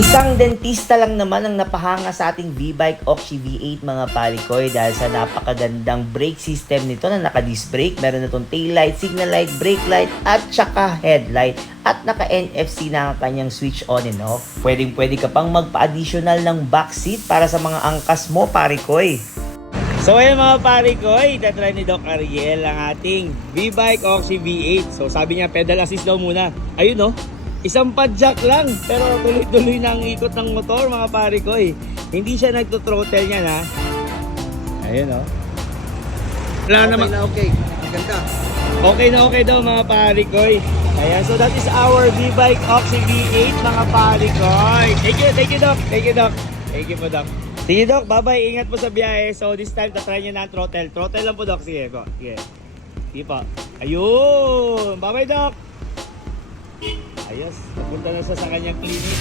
Isang dentista lang naman ang napahanga sa ating V-Bike Oxy V8 mga palikoy dahil sa napakagandang brake system nito na naka-disc brake. Meron na itong tail light, signal light, brake light at saka headlight at naka-NFC na ang kanyang switch on and off. Pwedeng pwede ka pang magpa-additional ng back seat para sa mga angkas mo parikoy. So ayun mga pare ko, itatry ni Doc Ariel ang ating V-Bike Oxy V8. So sabi niya pedal assist daw muna. Ayun no, isang padjak lang pero tuloy-tuloy na ang ikot ng motor mga pare ko Hindi siya nagto-throttle niya na. Ayun no. Wala Okay naman. na okay. Maganda. Okay na okay daw mga pare ko. Ayan, so that is our V-Bike Oxy V8 mga pare ko. Thank you, thank you Doc. Thank you Doc. Thank you po Doc. Sige Doc, bye-bye. Ingat po sa biyahe. So this time, tatry niyo na ang throttle. Throttle lang po Doc. Sige po. Sige. Sige po. Ayun. Bye-bye Doc. Ayos, napunta na siya sa kanyang clinic.